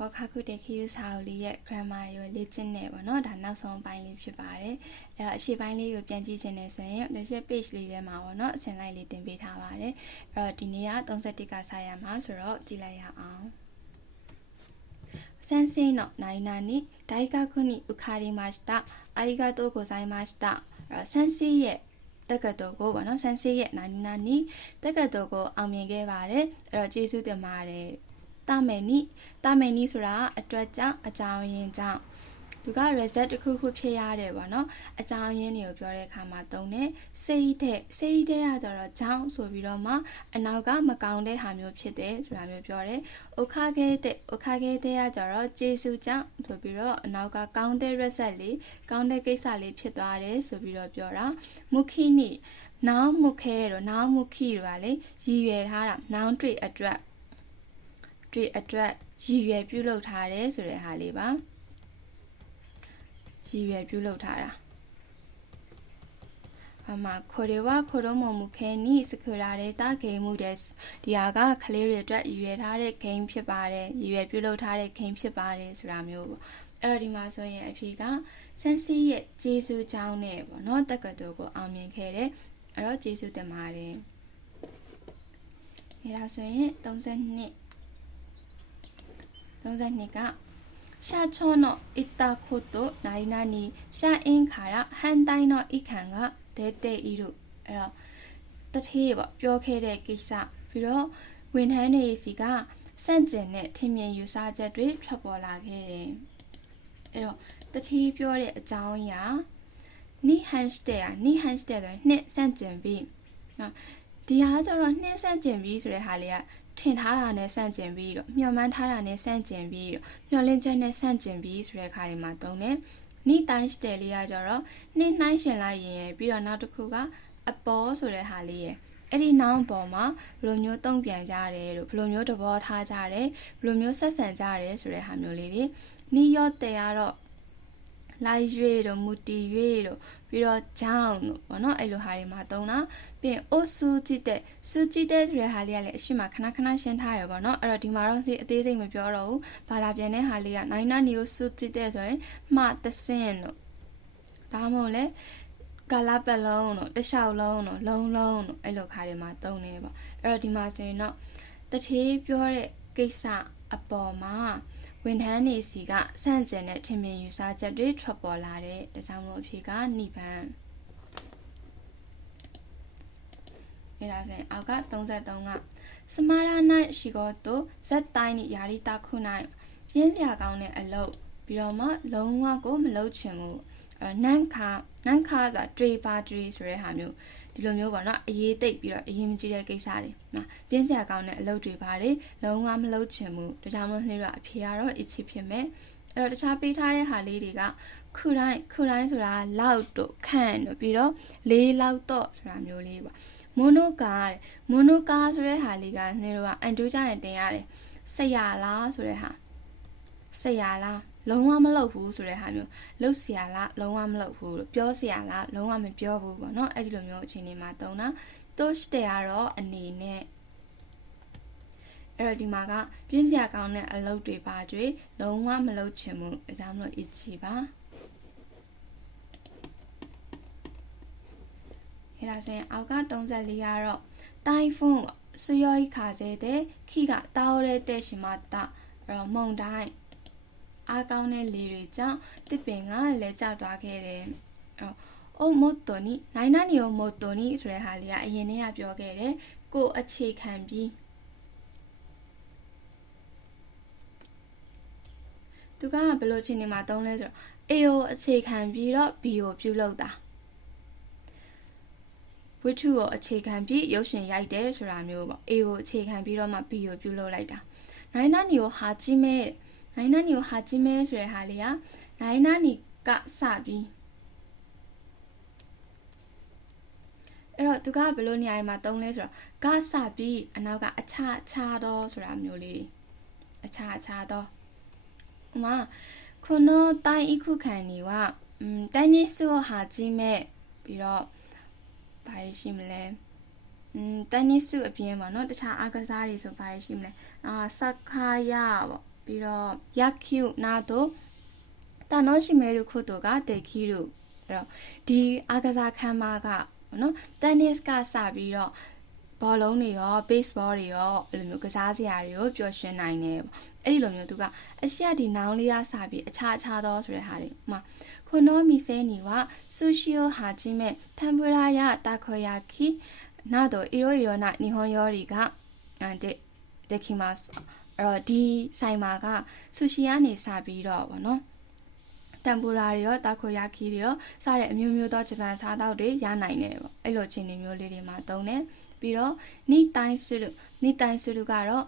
ကောခါခုတေခီရူစာအုပ်လေးရဲ့ grammar ကိုလေ့ကျင့်နေပါတော့ဒါနောက်ဆုံးပိုင်းလေးဖြစ်ပါတယ်အဲ့တော့အရှေ့ပိုင်းလေးကိုပြန်ကြည့်ချင်တယ်ဆိုရင်တစ် page လေးထဲမှာပေါ့နော်အစဉ်လိုက်လေးတင်ပေးထားပါတယ်အဲ့တော့ဒီနေ့က31ကစာရမှာဆိုတော့ကြည့်လိုက်ရအောင်先生の何々大学に受かりましたありがとうございました先生ရဲ့တက္ကသိုလ်ကိုပေါ့နော်先生ရဲ့何々တက္ကသိုလ်ကိုအောင်မြင်ခဲ့ပါတယ်အဲ့တော့ကျေးဇူးတင်ပါတယ်တာမယ်နီဆိုတာအတွက်ကြောင့်အကြောင်းရင်းကြောင့်သူက result တစ်ခုခုဖြစ်ရတယ်ပေါ့နော်အကြောင်းရင်းတွေကိုပြောတဲ့အခါမှာသုံးတယ်စိတ်တဲ့ကကြတော့ကြောင့်ဆိုပြီးတော့မှအနောက်ကမကောင်းတဲ့ဟာမျိုးဖြစ်တယ်ဆိုတာမျိုးပြောတယ်โอคาเกတဲ့ကကြတော့ကျေးဇူးကြောင့်ဆိုပြီးတော့အနောက်ကကောင်းတဲ့ result လေးကောင်းတဲ့ကိစ္စလေးဖြစ်သွားတယ်ဆိုပြီးတော့ပြောတာမုခိနိနောင်မုခဲတော့နောင်မုခိတို့ကလေရည်ရွယ်ထားတာနောင်တွေ့အတွက်ရည်ရွယ်ပြုလုပ်ထားတယ်ဆိုတဲ့ဟာလေးပါရည်ရွယ်ပြုလုပ်ထားတာအမခိုရေဝခိုရိုမမူခဲနီစကူရာတဲ့တာဂိမ်းမှုတဲ့ဒီဟာကကလေးတွေအတွက်ရည်ရွယ်ထားတဲ့ game ဖြစ်ပါတယ်ရည်ရွယ်ပြုလုပ်ထားတဲ့ game ဖြစ်ပါတယ်ဆိုတာမျိုးပေါ့အဲ့တော့ဒီမှာဆိုရင်အဖြေကစန်စီရဲ့ကျေးဇူးကြောင်းနဲ့ပေါ့နော်တက္ကသိုလ်ကိုအောင်မြင်ခဲ့တယ်အဲ့တော့ကျေးဇူးတင်ပါတယ်အဲ့ဒါဆိုရင်32က下町の行ったことないなに社員から反対の意見が出ているအဲ့တော့တတိယပေါ့ပြောခဲ့တဲ့ကိစ္စပြီးတော့ဝန်ထမ်းတွေစီကစန့်ကျင်တဲ့ထင်မြင်ယူဆချက်တွေထွက်ပေါ်လာခဲ့တယ်အဲ့တော့တတိယပြောတဲ့အကြောင်းအရာနိဟန်စတဲ့ဆိုနှစ်စန့်ကျင်ပြီးနော်ဒီဟာကျတော့နှစ်စန့်ကျင်ပြီးဆိုတဲ့ဟာလေးကထင်ထားတာနဲ့စန့်ကျင်ပြီးတော့မျှော်မှန်းထားတာနဲ့စန့်ကျင်ပြီးတော့မျှော်လင့်ချက်နဲ့စန့်ကျင်ပြီးဆိုတဲ့ခါတွေမှာသုံးတယ်နိတိုင်းစတယ်လေးကကြတော့နှစ်နှိုင်းရှင်လိုက်ရင်ပြီးတော့နောက်တစ်ခုကအပေါ်ဆိုတဲ့ဟာလေးရဲ့အဲ့ဒီနောင်ပေါ်မှာဘယ်လိုမျိုးတုံ့ပြန်ကြတယ်လို့ဘယ်လိုမျိုးသဘောထားကြတယ်ဘယ်လိုမျိုးဆက်ဆံကြတယ်ဆိုတဲ့ဟာမျိုးလေးတွေနိရော့တယ်ကတော့လိုက်ရွေတို့မူတီရွေတို့ပြီးတော့ဂျောင်းတို့ပေါ့နော်အဲ့လိုဟာတွေမှာသုံးတာပြီးရင်အိုဆူကြည့်တဲ့ဆိုတဲ့ဟာလေးကလည်းအရှိမခဏရှင်းထားရပေါ့နော်အဲ့တော့ဒီမှာတော့အသေးစိတ်မပြောတော့ဘူးဘာသာပြန်တဲ့ဟာလေးကနိုင်နာနီကိုဆူကြည့်တဲ့ဆိုရင်မှတဆင်းတို့ဒါမှမဟုတ်လေကာလာပလုံးတို့တလျှောက်လုံးတို့လုံးတို့အဲ့လိုခါတွေမှာသုံးနေပေါ့အဲ့တော့ဒီမှာဆိုရင်တော့တထေးပြောတဲ့ကိစ္စအပေါ်မှာဝန်ထမ်းတွေစီကစန့်ကျင်တဲ့ထင်မြင်ယူဆချက်တွေထွက်ပေါ်လာတဲ့ဒါကြောင့်မို့အဖြေကနိဗ္ဗာန်အဲ့ဒါဆိုရင်အောက်က33ကစမာရနိုင်ရှိကောတို့ဇက်တိုင်းနိယာရီတာခုနိုင်ပြင်းစရာကောင်းတဲ့အလုပ်ပြီးတော့မှလုံးဝကိုမလုပ်ချင်ဘူးနန်းခါဆိုတာဒရီပါဒရီဆိုတဲ့ဟာမျိုးဒီလိုမျိုးပေါ့နော်အရေးသိပ်ပြီးတော့အရေးမကြီးတဲ့ကိစ္စတွေနော်ပြင်းစရာကောင်းတဲ့အလုပ်တွေပါတယ်လုံးဝမလုပ်ချင်ဘူးဒါကြောင့်မို့နှိတော့အဖြေကတော့အချစ်ဖြစ်မယ်အဲ့တော့တခြားပေးထားတဲ့ဟာလေးတွေကခုတိုင်းဆိုတာလောက်တို့ခန့်တို့ပြီးတော့လေးလောက်တော့ဆိုတာမျိုးလေးပေါ့မိုနိုကာဆိုတဲ့ဟာလေးကနှိတော့ကအန်တူးကြရင်တင်ရတယ်ဆရာလားဆိုတဲ့ဟာဆရာလားလုံးဝမလုပ်ဘူးဆိုတဲ့ဟာမျိုးလုပ်เสียလားလုံးဝမလုပ်ဘူးလို့ပြောเสียလားလုံးဝမပြောဘူးပေါ့နော်အဲ့ဒီလိုမျိုးအခြေအနေမှာတုံးတာတိုးရှ်တဲ့ကတော့အနေနဲ့အဲ့တော့ဒီမှာကပြင်းစရာကောင်းတဲ့အလုပ်တွေပါကြွေလုံးဝမလုပ်ချင်ဘူးအကြောင်းလို့အချီပါအဲ့ဒါဆိုရင်အောက်က34ကတော့တိုင်ဖုန်းဆွေရောခါစေတဲ့ခိကတာဝရဲတဲ့ရှိမတာအဲ့တော့မုန်တိုင်းအားကောင်းတဲ့လေတွေကြောင့်တစ်ပင်ကလဲကျသွားခဲ့တယ်။အိုမိုတိုနီနိုင်နာနီယိုမိုတိုနီဆိုတဲ့ဟာလေးကအရင်တည်းကပြောခဲ့တယ်။ကိုအခြေခံပြီးသူကဘယ်လိုချင်းနေမှာတုံးလဲဆိုတော့ A ကိုအခြေခံပြီးတော့ B ကိုပြုလုပ်တာဝိထုကိုအခြေခံပြီးရုပ်ရှင်ရိုက်တယ်ဆိုတာမျိုးပေါ့ A ကိုအခြေခံပြီးတော့မှ B ကိုပြုလုပ်လိုက်တာနိုင်နာနီယိုဟာကြီးမဲနိုင်နာနီကိုဟာဂျီမဲဆိုတဲ့ဟာလေးကနိုင်နာနီကစပြီးအဲ့တော့သူကဘယ်လိုနေရာမှာတုံးလဲဆိုတော့ကစပြီးအနောက်ကအခြားတော့ဆိုတာမျိုးလေးအခြားတော့ဥမာခုနောတိုင်းအခုခံနေကတိုင်းနေစုဟာဂျီမဲပြီးတော့ဘာရှိမလဲတိုင်းနေစုအပြင်ပေါ့နော်တခြားအားကစားတွေဆိုဘာရှိမလဲစက္ခာယပေါ့ ဘ ပြီးတော့ yakyu နာတို့တာနောရှိမဲရုခုတို့ကတေခီရုအဲ့တော့ဒီအာကစားခန်းမကနော်တက်နစ်ကစပြီးတော့ဘောလုံးတွေရော baseball တွေရောအဲ့လိုမျိုးကစားစရာတွေကိုပျော်ရွှင်နိုင်တယ်ပေါ့အဲ့ဒီလိုမျိုးသူကအရှက်ဒီနောင်လေးရစပြီးအခြားသောဆိုတဲ့ဟာတွေဥမာခုနောမီဆဲနီဝဆူရှီယိုဟာဂျီမဲတမ်ပူရာယတာခွေယာခီနာတော့အီရိုနာနီဟွန်ယောရီကတေခိမတ်အဲ့တော့ဒီဆိုင်မှာကဆူရှီကနေစပြီးတော့ဗောနော်တမ်ပူရာတွေရောတာခိုယာခီတွေရောစတဲ့အမျိုးမျိုးသောဂျပန်စားသောက်တွေရနိုင်တယ်ပေါ့အဲ့လိုအခြေအနေမျိုးလေးတွေမှာသုံးတယ်ပြီးတော့နီတိုင်းဆူလူကတော့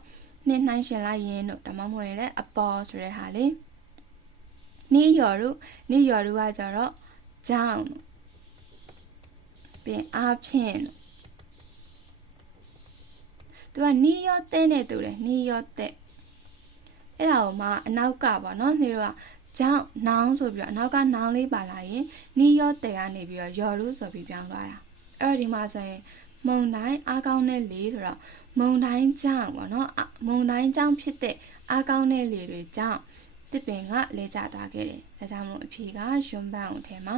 နှစ်နှိုင်းရှင်လိုက်ရင်တို့ဒါမှမဟုတ်ရင်လည်းအပေါ်ဆိုတဲ့ဟာလေးနီယော်ရူကကြတော့ဂျောင်းပြီးအားဖြင့်သူကနီယော့တဲ့နဲ့တူတယ်နီယော့တဲ့အဲ့ဒါကိုမှအနောက်ကပေါ့နော်နေတော့ကြောင့်နောင်ဆိုပြီးတော့အနောက်ကနောင်လေးပါလာရင်နီယော့တဲ့ကနေပြီးတော့ယော်ရူဆိုပြီးပြောင်းသွားတာအဲ့တော့ဒီမှာဆိုရင်မုံတိုင်းအားကောင်းတဲ့လေဆိုတော့မုံတိုင်းကြောင့်ပေါ့နော်မုံတိုင်းကြောင့်ဖြစ်တဲ့အားကောင်းတဲ့လေတွေကြောင့်တစ်ပင်ကလဲကျသွားခဲ့တယ်ဒါကြောင့်မို့အဖြေကယွန်းပန်းအောင်ထဲမှာ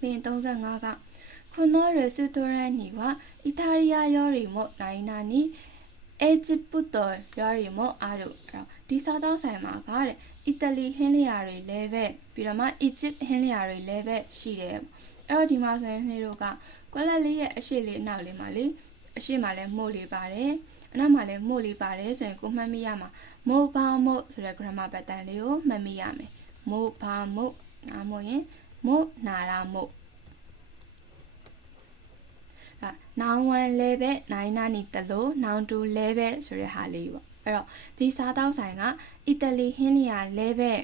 ပြီး35ကခုနောရစတိုရန်နီဝအီတာလီယာယောရီမို့နိုင်နာနီအေဂျစ်ပုတော်ယောရီမို့အားတို့ဒီစားသောက်ဆိုင်မှာကတဲ့အီတလီဟင်းလျာတွေလဲပဲပြီးတော့မှအီဂျစ်ဟင်းလျာတွေလဲပဲရှိတယ်အဲ့တော့ဒီမှာဆိုရင်နေ့တို့ကကွက်လက်လေးရဲ့အရှိလေးအနောက်လေးမှာလေအရှိမှာလည်းမို့လေးပါတယ်အနောက်မှာလည်းမို့လေးပါတယ်ဆိုရင်ကိုမှတ်မိရမှာမို့ဘာမို့ဆိုတဲ့ grammar pattern လေးကိုမှတ်မိရမယ်မို့ဘာမို့နားမို့ရင်မို့နာရာမို့နောင်1 level 9နာနီတလို့နောင်2 level ဆိုတဲ့ဟာလေးပေါ့အဲ့တော့ဒီစားတောက်ဆိုင်ကအီတလီဟင်းလျာ level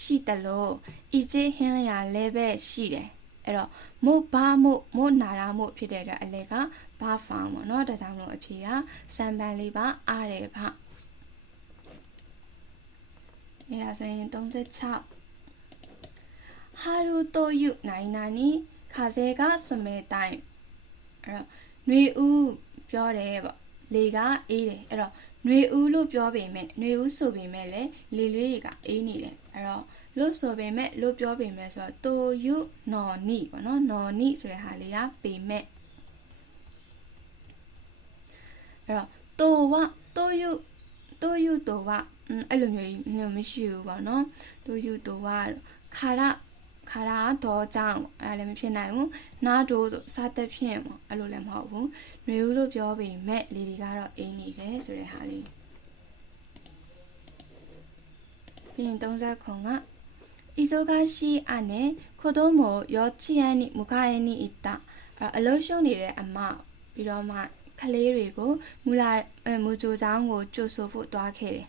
ရှိတလို့အီဂျစ်ဟင်းလျာ level ရှိတယ်အဲ့တော့မို့ဘာမို့နာရာမို့ဖြစ်တဲ့အတွက်အလဲကဘာဖောင်းပေါ့နော်ဒါကြောင့်မလို့အဖြေကစံပန်းလေးပါအားတယ်ဗျအဲ့ဒါဆိုရင်36ဟာရူတိုယုနိုင်နာနီခါဇဲကစမဲတိုင်းအဲ့တော့ຫນွေဦးပြောတယ်ပေါ့လေကအေးတယ်အဲ့တော့ຫນွေဦးလို့ပြောပေမဲ့ຫນွေဦးဆိုပေမဲ့လည်းလေလွေးတွေကအေးနေတယ်အဲ့တော့လို့ဆိုပေမဲ့လို့ပြောပေမဲ့ဆိုတော့တိုယုနော်နီပေါ့နော်နော်နီဆိုတဲ့ဟာလေးကပေမဲ့အဲ့တော့တိုယုအဲ့လိုမျိုးမရှိဘူးပေါ့နော်တိုယုတိုဝခါရတော့ကြောင့်အဲ့လည်းမဖြစ်နိုင်ဘူးနားတို့စားသက်ဖြင့်ပေါ့အဲ့လိုလည်းမဟုတ်ဘူးຫນွေဦးလို့ပြောပေမဲ့လေဒီကတော့အင်းနေတယ်ဆိုတဲ့ဟာလေးပြီးရင်30ခုက忙しい姉子供を幼稚園に迎えに行ったအလုံးရှုံနေတဲ့အမပြီးတော့မှကလေးတွေကိုမူဂျိုချောင်းကိုကြိုဆိုဖို့တွားခဲ့တယ်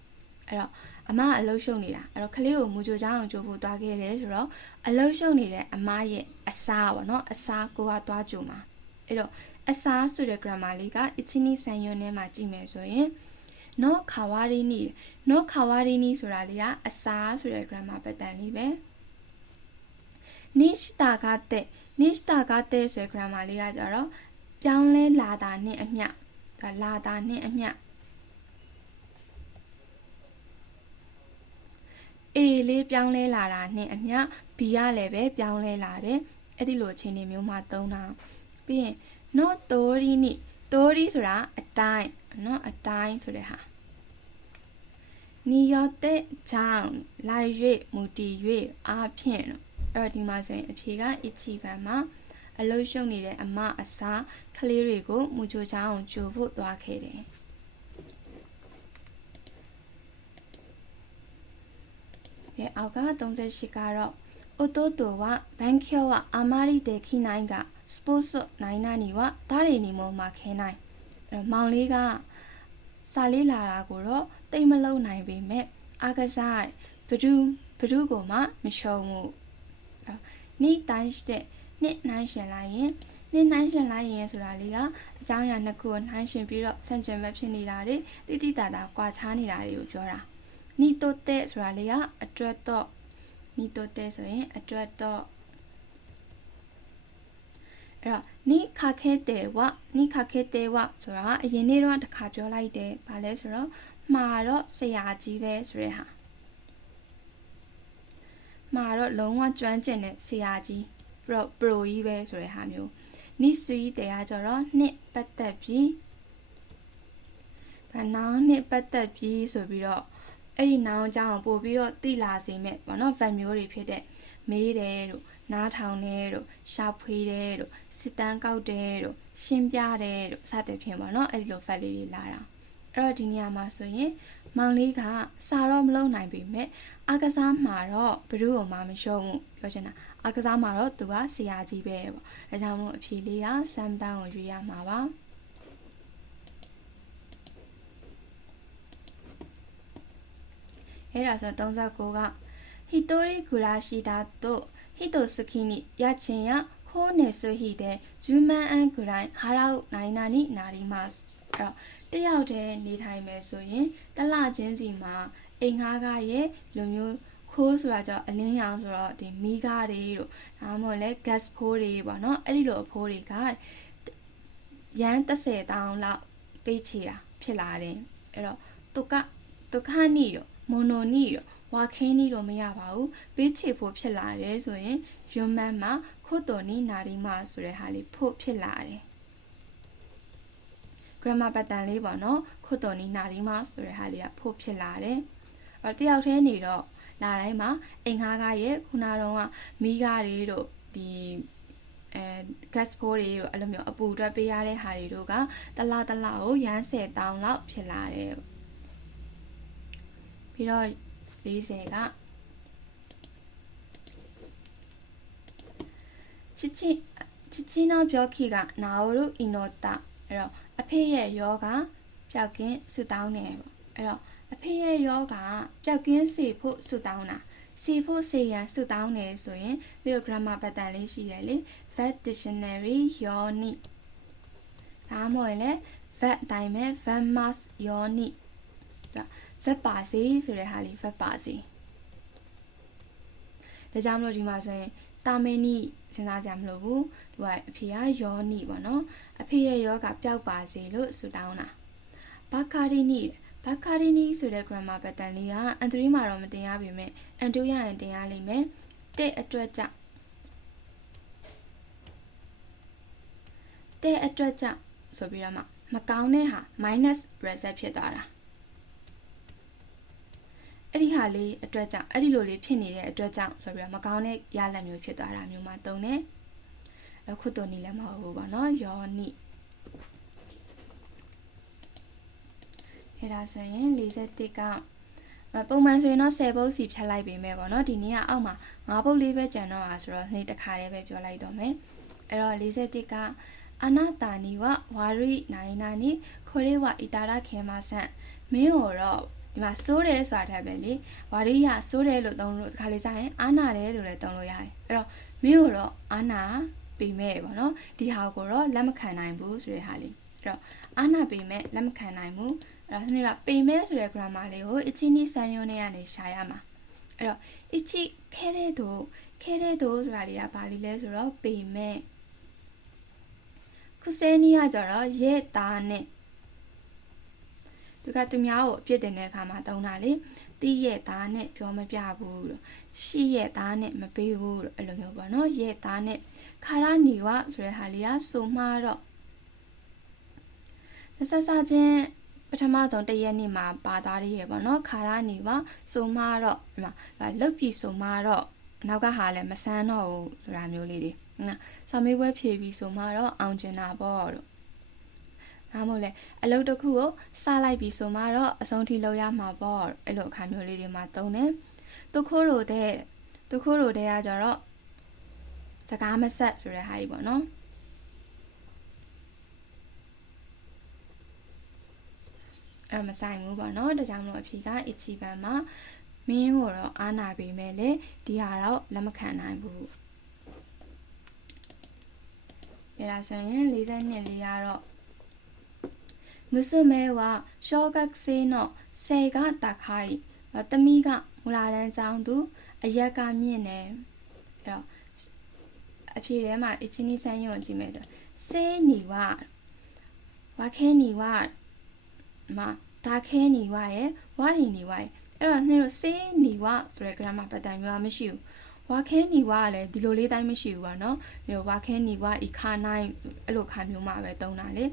အဲ့တော့အမအလုံးရှုံနေတာအဲ့တော့ကလေးကိုမူဂျိုချောင်းကိုကြိုဖို့တွားခဲ့တယ်ဆိုတော့အလုံးရှုံနေတဲ့အမရဲ့အစားပေါ့နော်အစားကိုကတွားကြိုမှာအဲ့တော့အစားဆိုတဲ့ grammar လေးက ichini sanyo နဲ့မှာကြည့်မယ်ဆိုရင်နော်ခါဝါရီနီဆိုတာလေးကအစားဆိုတဲ့ grammar pattern လေးပဲနိရှတာကတဲ့ဆိုတဲ့ grammar လေးကကြတော့ပြောင်းလဲလာတာနဲ့အမျှဒါလာတာနဲ့အမျှA လေးပြောင်းလဲလာတာနဲ့အမျှ B ကလည်းပဲပြောင်းလဲလာတယ်အဲ့ဒီလိုအခြေအနေမျိုးမှာသုံးတာပြီးရင်နော်တိုရီဆိုတာအတိုင်းနော်အတိုင်းဆိုတဲ့ဟာနီယောတဲ့ကြောင့်လိုက်၍မူတည်၍အားဖြင့်အဲ့တော့ဒီမှာဆိုရင်အဖြေကအချီပန်မှာအလုံးရှုံနေတဲ့အမအစားကလေးတွေကိုမူဂျိုချောင်းကိုကြိုဖို့သွားခဲ့တယ်အောက်က38ကတော့弟は勉強はあまりできないがスポーツနိုင်နာには誰にも負けないမောင်လေးကစာလေးလာတာကိုတော့တိတ်မလုံနိုင်ပေမဲ့အားကစားဘဒူကိုမှမရှုံးဘူးနေ့တိုင်းတဲ့နှစ်နှိုင်းရှင်လိုက်ရင်ဆိုတာလေးကအကြောင်းအရာနှစ်ခုကိုနှိုင်းရှင်ပြီးတော့ဆန့်ကျင်ဘက်ဖြစ်နေတာတွေတိတာကွာခြားနေတာတွေကိုပြောတာနီတိုတဲ့ဆိုတာလေးကအတွက်တော့နီတိုတဲ့ဆိုရင်အတွက်တော့ အဲ့တော့နိခါခဲတဲ့ဝနိခါခဲတဲ့ဝဆိုတာအရင်နေ့တော့တစ်ခါပြောလိုက်တယ်ဘာလဲဆိုတော့မှာတော့ဆရာကြီးပဲဆိုတဲ့ဟာမှာတော့လုံးဝကျွမ်းကျင်တဲ့ဆရာကြီးပရိုကြီးပဲဆိုတဲ့ဟာမျိုးနိဆွေတဲ့ကကြတော့နှစ်ပတ်သက်ပြီးဒါနောင်နှစ်ပတ်သက်ပြီးဆိုပြီးတော့အဲ့ဒီနောင်အကြောင်းပို့ပြီးတော့သိလာစေမဲ့ပေါ့နော်ဗတ်မျိုးတွေဖြစ်တဲ့မေးတယ်တို့နားထောင်တယ်တို့ရှာဖွေတယ်တို့စစ်တမ်းကောက်တယ်တို့ရှင်းပြတယ်တို့စသဖြင့်ပေါ့နော်အဲ့ဒီလိုဗတ်လေးတွေလာတာအဲ့တော့ဒီနေရာမှာဆိုရင်မောင်လေးကစာတော့မလုံနိုင်ပေမဲ့အကစားမှာတော့ဘယ်သူ့ကိုမှမရှုံးဘူးပြောချင်တာအကစားမှာတော့သူကဆရာကြီးပဲပေါ့ဒါကြောင့်မို့အဖြေလေးကစမ်းပန်းကိုရွေးရမှာပါအဲ့ဒါဆို39ကဟီတိုရီဂူရာရှိတာတို့ဟီတိုစကီနီရချင်ရခိုးနေဆွေဟီတဲ့ဂျူမန်အန်ဂူရိုင်းဟာရောက်နိုင်နာနီနာရီမတ်အဲ့တော့တယောက်တည်းနေထိုင်မယ်ဆိုရင်တလချင်းစီမှာအိမ်ငါးကားရဲ့လူမျိုးခိုးဆိုတာကြောင့်အလင်းရောင်ဆိုတော့ဒီမီးကားတွေတို့ဒါမှမဟုတ်လဲ gas ဖိုးတွေပေါ့နော်အဲ့ဒီလိုအဖိုးတွေကရန်30တောင်းလောက်ပေးချေတာဖြစ်လာတယ်အဲ့တော့တုခနီတော့မိုနိုနီတော့ဝါခင်းနီတော့မရပါဘူးပေးချေဖို့ဖြစ်လာတယ်ဆိုရင်ယွန်းမန်မှာခုတ်တော်နီနာရီမဆိုတဲ့ဟာလေးဖို့ဖြစ်လာတယ်grammar pattern လေးပေါ့နော်ခုတ်တော်နီနာရီမဆိုတဲ့ဟာလေးကဖို့ဖြစ်လာတယ်အဲ့တယောက်တည်းနေတော့လာတိုင်းမှာအိမ်ငါးကားရဲ့ခုနတော့ကမီးကားတွေတို့ဒီgas ဖိုးတွေတို့အဲ့လိုမျိုးအပူတွက်ပေးရတဲ့ဟာတွေတို့ကတလားကိုရန်10တောင်းလောက်ဖြစ်လာတယ်ပြီးတော့40ကချစ်ချင်းတော့ပြောခိကနာအိုရုအီနိုတာအဲ့တော့အဖေရဲ့ယောဂပျောက်ကင်းဆူတောင်းနေပေါ့အဲ့တော့အဖေရဲ့ယောဂပျောက်ကင်းစေဖို့ဆူတောင်းတာစေဖို့စေရန်ဆူတောင်းနေဆိုရင်ဒီ grammar pattern လေးရှိတယ်လေ verb dictionary your need ဒါမှမဟုတ်လေ verb အတိုင်းပဲ verb must your need ဒါ verb ပါစေဆိုတဲ့ဟာလေး verb ပါစေဒါကြောင့်မလို့ဒီမှာဆိုရင်တာမဲနီစဉ်းစားကြမလို့ဘူးသူကအဖေကယောနီပေါ့နော်အဖေရဲ့ယောကပျောက်ပါစေလို့ဆုတောင်းတာဘာကာရီနီဆိုတဲ့ grammar pattern လေးကအန်3မှာတော့မတင်ရပါဘူးအန်2ရရင်တင်ရလိမ့်မယ်တဲ့အတွက်ကြောင့်ဆိုပြီးတော့မှမကောင်းတဲ့ဟာ minus result ဖြစ်သွားတာအဲ့ဒီဟာလေးအတွက်ကြောင့်အဲ့ဒီလိုလေးဖြစ်နေတဲ့အတွက်ကြောင့်ဆိုပြီးတော့မကောင်းတဲ့ရလဒ်မျိုးဖြစ်သွားတာမျိုးမှတုံးတယ်အခုတုံးနီလည်းမဟုတ်ဘူးပေါ့နော်ယောနီအဲ့ဒါဆိုရင်41ကပုံမှန်ဆိုရင်တော့10ပုတ်စီဖြတ်လိုက်ပေမဲ့ပေါ့နော်ဒီနေ့ကအောက်မှာ9ပုတ်လေးပဲကျန်တော့ပါဆိုတော့နေ့တစ်ခါတည်းပဲပြောလိုက်တော့မယ်အဲ့တော့41ကအနာတာနီဝဝါရိနိုင်နာနီခိုရေဝအီတာရခေမဆန်မင်းကိုတော့ဒီမှာစိုးတယ်ဆိုတာပဲလေဝါရိယစိုးတယ်လို့သုံးလို့ဒီခါလေးကျရင်အာနာတယ်လို့လည်းသုံးလို့ရတယ်အဲ့တော့မင်းကိုတော့အာနာပေမဲ့ပေါ့နော်ဒီဟာကိုတော့လက်မခံနိုင်ဘူးဆိုတဲ့ဟာလေးအဲ့တော့အာနာပေမဲ့လက်မခံနိုင်ဘူးအဲ့တော့ဒီနေ့ကပေမဲ့ဆိုတဲ့ grammar လေးကိုအချင်းနီဆန်ယွန်းနဲ့ကနေရှာရမှာအဲ့တော့အချီခဲတဲ့တို့ဆိုတာလေးကဘာလေးလဲဆိုတော့ပေမဲ့ခုစဲနီးကကြတော့ရဲ့သားနဲ့သူကသူများကိုအပြစ်တင်တဲ့အခါမှာတုံးတာလေတီးရဲ့သားနဲ့ပြောမပြဘူးလို့ရှိရဲ့သားနဲ့မပေးဘူးလို့အဲ့လိုမျိုးပေါ့နော်ရဲ့သားနဲ့ခါရနီဝဆိုတဲ့ဟာလေးကဆိုမှာတော့ဆက်စားချင်းပထမဆုံးတရက်နေ့မှာပါသားလေးရေပေါ့နော်ခါရနီဝဆိုမှာတော့ဒီမှာလုတ်ပြီးဆိုမှာတော့နောက်ကဟာလည်းမဆန်းတော့ဘူးဆိုတာမျိုးလေးတွေနော်စာမေးပွဲဖြေပြီးဆိုမှာတော့အောင်ကျင်တာပေါ့လို့ဒါမှမဟုတ်လေအလုပ်တစ်ခုကိုစလိုက်ပြီးဆိုမှတော့အဆုံးထိလုပ်ရမှာပေါ့အဲ့လိုအခါမျိုးလေးတွေမှာသုံးတယ်သူခိုးလို့တဲ့ကကြတော့စကားမဆက်ဆိုတဲ့ဟာကြီးပေါ့နော်အဲ့မဆိုင်ဘူးပေါ့နော်ဒါကြောင့်မလို့အဖြေကအချီပန်မှာမင်းကိုတော့အာနာပေးမယ်လေဒီဟာတော့လက်မခံနိုင်ဘူးအဲ့ဒါဆိုရင်42လေးကတော့娘は小学生の背が高いသမီးကမူလာတန်းကျောင်းသူအရက်ကမြင့်တယ်အဲ့တော့အ ဖြေထဲမှာအချင်းကြီးစမ်းရုံကြည့်မယ်ဆိုစေးနီဝဝါခဲနီဝမှာဒါခဲနီဝရဲ့ဝါရီနီဝရဲ့အဲ့တော့နှင်းတို့စေးနီဝဆိုတဲ့ grammar pattern မျိုးမရှိဘူးဝါခဲနီဝကလည်းဒီလိုလေးတိုင်းမရှိဘူးပါနော်ဒီဝါခဲနီဝဤခါနိုင်အဲ့လိုခါမျိုးမှာပဲသုံးတာလေ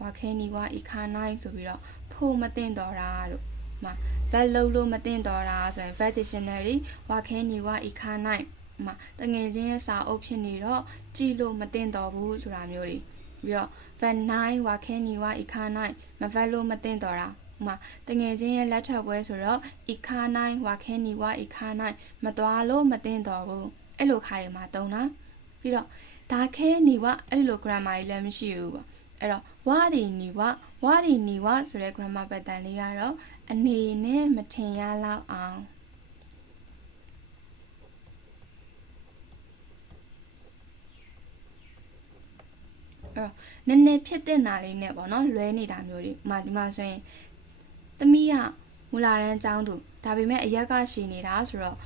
ဝါခဲနီဝဤခါနိုင်ဆိုပြီးတော့ဖို့မသိတော့တာလို့မှာ verb လို့မသိတော့တာဆိုရင် verb dictionary ဝါခဲနီဝဤခါနိုင်မှာတငယ်ချင်းရဲ့စာအုပ်ဖြစ်နေတော့ကြည်လို့မသိတော့ဘူးဆိုတာမျိုးတွေပြီးတော့ verb 9ဝါခဲနီဝဤခါနိုင်မ verb လို့မသိတော့တာမှာတငယ်ချင်းရဲ့လက်ထပ်ပွဲဆိုတော့ဤခါနိုင်ဝါခဲနီဝဤခါနိုင်မသွားလို့မသိတော့ဘူးအဲ့လိုခါတွေမှာသုံးတာပြီးတော့ဒါခဲနီဝအဲ့လို grammar ကြီးလည်းမရှိဘူးပေါ့အဲ့တော့ဝါရီနီဝဆိုတဲ့ grammar pattern လေးကတော့အနေနဲ့မထင်ရလောက်အောင်နည်းနည်းဖြစ်တဲ့နာလေးနဲ့ပေါ့နော်လွဲနေတာမျိုးတွေဒီမှာဆိုရင်သမီးကမူလာရန်ကျောင်းသူဒါပေမဲ့အရက်ကရှိနေတာဆိုတော့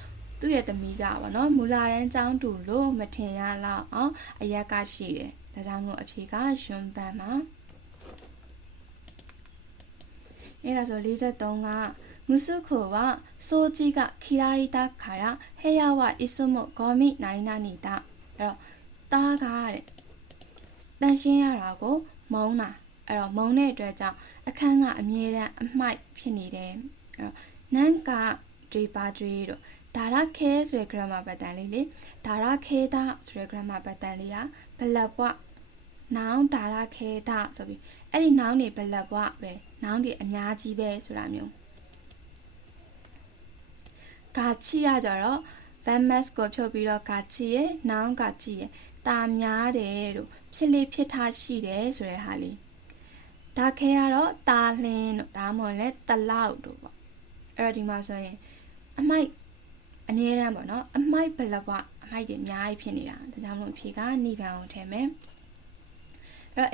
သူ့ရဲ့သမီးကပေါ့နော်မူလာရန်ကျောင်းသူလို့မထင်ရလောက်အောင်အရက်ကရှိတယ်ဒါကြောင့်မို့အဖြေကရွှန်ပန်းပါအဲ့ဒါဆို43ကムスコは掃除が嫌いだから部屋はいつもゴミないなにだအဲ့တော့တားကားတဲ့တန်ရှင်းရတာကိုမုန်းတာအဲ့တော့မုန်းတဲ့အတွက်ကြောင့်အခန်းကအမြဲတမ်းအမှိုက်ဖြစ်နေတယ်အဲ့တော့နန်းကတွေးပါတွေးတော့ဒါရခဲဆိုတဲ့ grammar pattern လေးလေဒါရခဲတာဆိုတဲ့ grammar pattern လေးကဘလက်ဘွားနောင်ဒါရခဲတာဆိုပြီးအဲ့ဒီနောင်တွေဘလက်ဘွားပဲနောင်တွေအများကြီးပဲဆိုတာမျိုးဂါချီရကြတော့ verb mass ကိုဖြုတ်ပြီးတော့ဂါချီရဲ့နောင်ဂါချီရဲ့တာများတယ်လို့ဖြစ်လေဖြစ်ထားရှိတယ်ဆိုတဲ့ဟာလေးဒါခဲကတော့တာလင်းတို့ဒါမှမဟုတ်လဲတလောက်တို့ပေါ့အဲ့တော့ဒီမှာဆိုရင်အမိုက်အမြဲတမ်းပေါ့နော်အမိုက်ဘလက်ဘွားအမိုက်တွေအများကြီးဖြစ်နေတာဒါကြောင့်မို့အဖြေကနိဗ္ဗာန်ကိုထည့်မယ်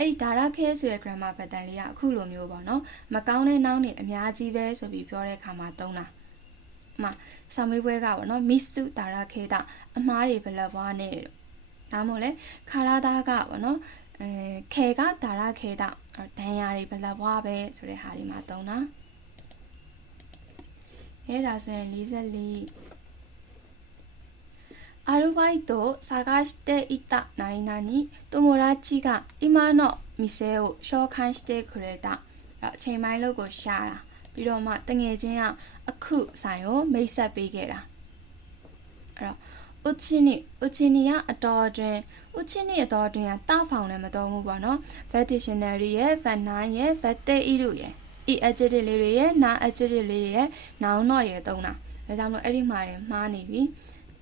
အဲ့ဒါရခဲဆိုတဲ့ grammar pattern လေးကအခုလိုမျိုးပေါ့နော်မကောင်းတဲ့နောင်တွေအများကြီးပဲဆိုပြီးပြောတဲ့အခါမှာသုံးတာစာမေးပွဲကပေါ့နော်မစ်စုဒါရခဲတာအမားတွေဘလက်ဘွားနဲ့ဒါမှမဟုတ်လေခါရသားကပေါ့နော်ခဲကဒါရခဲတာဒဏ်ရာတွေဘလက်ဘွားပဲဆိုတဲ့ဟာတွေမှာသုံးတာအဲ့ဒါဆိုရင်44アルバイトを探していたナイナに友達が今の店を紹介してくれたအချိန်ပိုင်းလို့ကိုရှာတာပြီးတော့မှတငယ်ချင်းကအခုဆိုင်ကိုမိတ်ဆက်ပေးခဲ့တာအဲ့တော့ဥချင်းနီကအတော်တွင်ဥချင်းနီအတော်တွင်ကတာဖောင်လည်းမတော်ဘူးပေါ့နော် verb dictionary ရဲ့ verb 9ရဲ့ verb 10ရဲ့ e adjective လေးတွေရဲ့ noun adjective လေးရဲ့ noun တော့ရဲ့သုံးတာဒါကြောင့်မို့အဲ့ဒီမှာနေမှားနေပြီ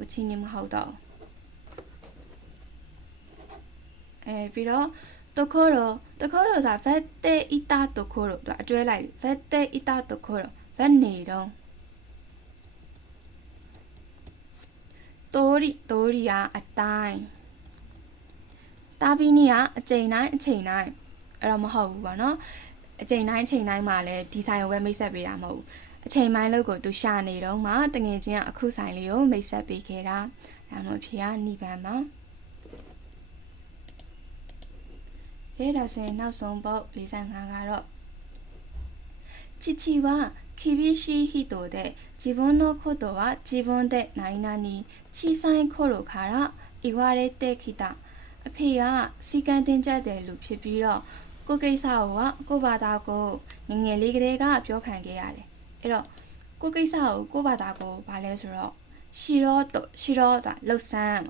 ဥချင်းနီမဟုတ်တော့ပြီးတော့တခိုးတော့ဆိုတာ verb 10 ita တခိုးတော့သူအတွဲလိုက် verb 10 ita တခိုးတော့ verb နေတော့တိုရီကအတိုင်းတာဘီနီကအချိန်တိုင်းအဲ့တော့မဟုတ်ဘူးပေါ့နော်အချိန်တိုင်းမှာလည်းဒီဆိုင်ကိုပဲမိတ်ဆက်ပေးတာမဟုတ်ဘူးအချိန်ပိုင်းလို့ကိုသူရှာနေတော့မှတငယ်ချင်းကအခုဆိုင်လေးကိုမိတ်ဆက်ပေးခဲ့တာဒါမှမဖြစ်ရနိဗ္ဗာန်မှာဒါဆိုရင်နောက်ဆုံးပုဒ်45ကတော့父は厳しい人で自分のことは自分で何々小さい頃から言われてきたအဖေကစီကံတင်ကြတယ်လို့ဖြစ်ပြီးတော့ကိုကိစ္စကိုဘာသာကိုငယ်လေးကလေးကပြောခံခဲ့ရတယ်အဲ့တော့ကိုကိစ္စကိုဘာသာကိုဘာလဲဆိုတော့ရှိတော့ဆိုတာလှုပ်ဆန်း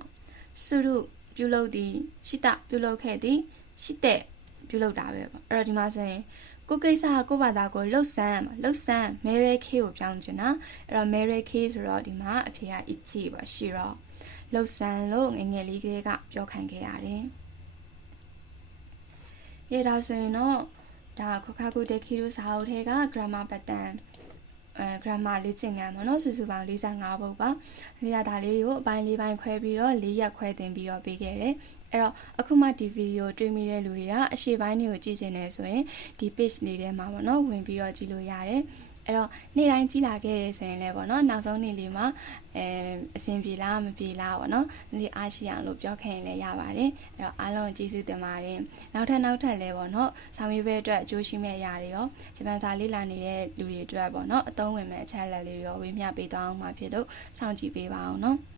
စုရုပြုလုပ်သည်ရှိတပြုလုပ်ခဲ့သည်ရှိတဲ့ပြုလုပ်တာပဲပေါ့အဲ့တော့ဒီမှာဆိုရင်ကိုကိစ္စကိုဘာသာကိုလှုပ်ဆန်း Mary K ကိုပြောင်းချင်တာအဲ့တော့ Mary K ဆိုတော့ဒီမှာအဖေက ichi ပါရှိတော့လှုပ်ဆန်းလို့ငယ်လေးကလေးကပြောခံခဲ့ရတယ်ဒါဆိုရင်တော့ဒါခိုကာကူတေခီတို့စာအုပ်ထဲက grammar pattern grammar လေ့ကျင့်ခန်းပေါ့နော်စုစုပေါင်း45ပုဒ်ပါဒါလေးတွေကိုအပိုင်း4ပိုင်းခွဲပြီးတော့4ရက်ခွဲတင်ပြီးတော့ပေးခဲ့တယ်အဲ့တော့အခုမှဒီဗီဒီယိုတွေ့မိတဲ့လူတွေကအရှေ့ပိုင်းတွေကိုကြည့်ချင်တယ်ဆိုရင်ဒီ page လေးထဲမှာပေါ့နော်ဝင်ပြီးတော့ကြည့်လို့ရတယ် အဲ့တော့နေ့တိုင်းကြီးလာခဲ့တယ်ဆိုရင်လည်းပေါ့နော်နောက်ဆုံးနေ့လေးမှာအဆင်ပြေလားမပြေလားပေါ့နော်ဒီအားရှိအောင်လို့ပြောခဲ့ရင်လည်းရပါတယ်အဲ့တော့အားလုံးကျေးဇူးတင်ပါတယ်နောက်ထပ်လည်းပေါ့နော်ဆောင်းရွေးပွဲအတွက်အကျိုးရှိမဲ့အရာတွေရောဂျပန်စာလေ့လာနေတဲ့လူတွေအတွက်ပေါ့နော်အသုံးဝင်မဲ့အချက်အလက်လေးတွေရောဝေမျှပေးသွားအောင်မှာဖြစ်တော့စောင့်ကြည့်ပေးပါအောင်နော်